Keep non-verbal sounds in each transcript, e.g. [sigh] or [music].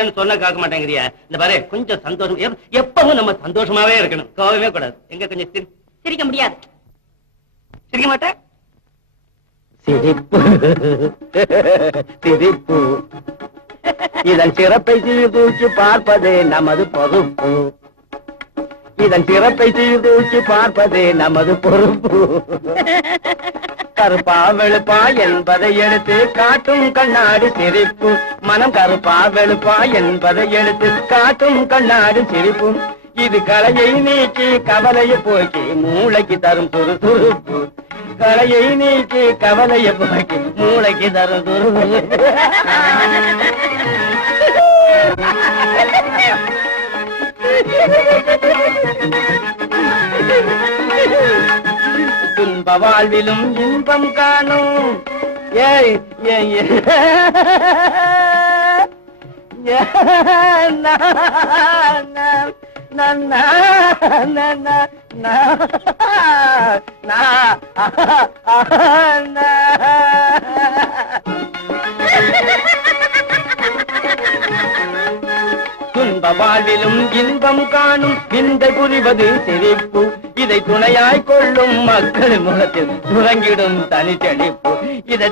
வரேன்னு சொன்ன காக்க மாட்டேங்கிறியா. இந்த பாரு கொஞ்சம் சந்தோஷம். எப்பவும் நம்ம சந்தோஷமாவே இருக்கணும். கோவமே கூடாது. எங்க கொஞ்சம் சிரிக்க முடியாது. சிரிக்க மாட்டேன்? சிரிப்பு. சிரிப்பு. இதன் சிறப்பை தூக்கி பார்ப்பதே நமது பொறுப்பு. இதன் சிறப்பை தூக்கி பார்ப்பதே நமது பொறுப்பு. கருப்பா வெளுப்பா என்பதை எடுத்து காட்டும் கண்ணாடி சிரிப்பு. மனம் கருப்பா வெளுப்பா என்பதை எடுத்து காட்டும் கண்ணாடி சிரிப்பு. இது கலையை நீக்கி கவலையை போக்கி மூளைக்கு தரும் துருதுருப்பு. கலையை நீக்கி கவலையை போக்கி மூளைக்கு தரும் துருதுருப்பு. [laughs] துன்ப வாழ்விலும் இன்பம் காணும். ஏய் நான் துன்ப வாழ்விலும் இன்பம் காணும் விந்தை புரிவது சிரிப்பு இதை துணையாய் கொள்ளும் மக்கள் முகத்தில் துறங்கிடும் தனி செழிப்பு. இதை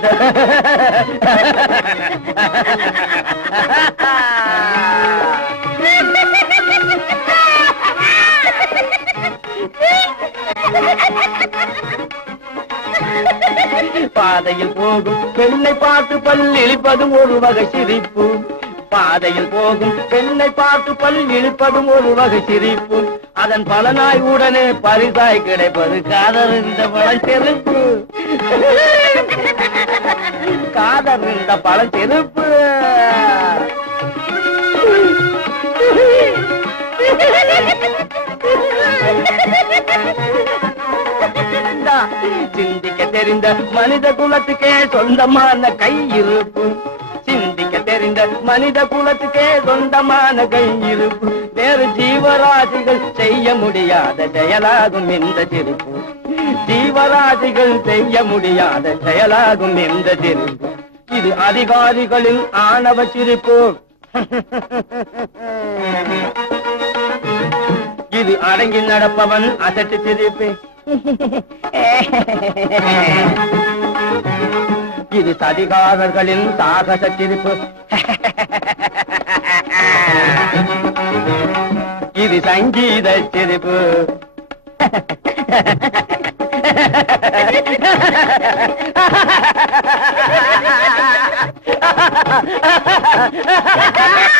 பாதையில் போகும் பெண்ணை பார்த்து பல்லிழிப்பது ஒரு வகை சிரிப்பு. பாதையில் போகும். பெண்ணை பார்த்து பல் இழுப்பதும் ஒரு வகை சிரிப்பு. அதன் பலனாய் உடனே பரிசாய் கிடைப்பது காதல் இந்த பழம் செருப்பு. காதல் இந்த பழம் செருப்பு. சிந்திக்க தெரிந்த மனித குலத்துக்கே சொந்தமான கை இருப்பு சிந்திக்க தெரிந்த மனித குலத்துக்கே சொந்தமான கை இருப்பு. வேறு ஜீவராசிகள் செய்ய முடியாத செயலாகும் இந்த சிரிப்பு. ஜீவராசிகள் செய்ய முடியாத செயலாகும் இந்த சிரிப்பு. இது அதிகாரிகளின் ஆணவ சிரிப்பு. இது அடங்கி நடப்பவன் அசட்டு சிரிப்பு. [laughs] இது சதிகாரர்களின் சாகச சிரிப்பு. இது சங்கீத சிரிப்பு. [laughs]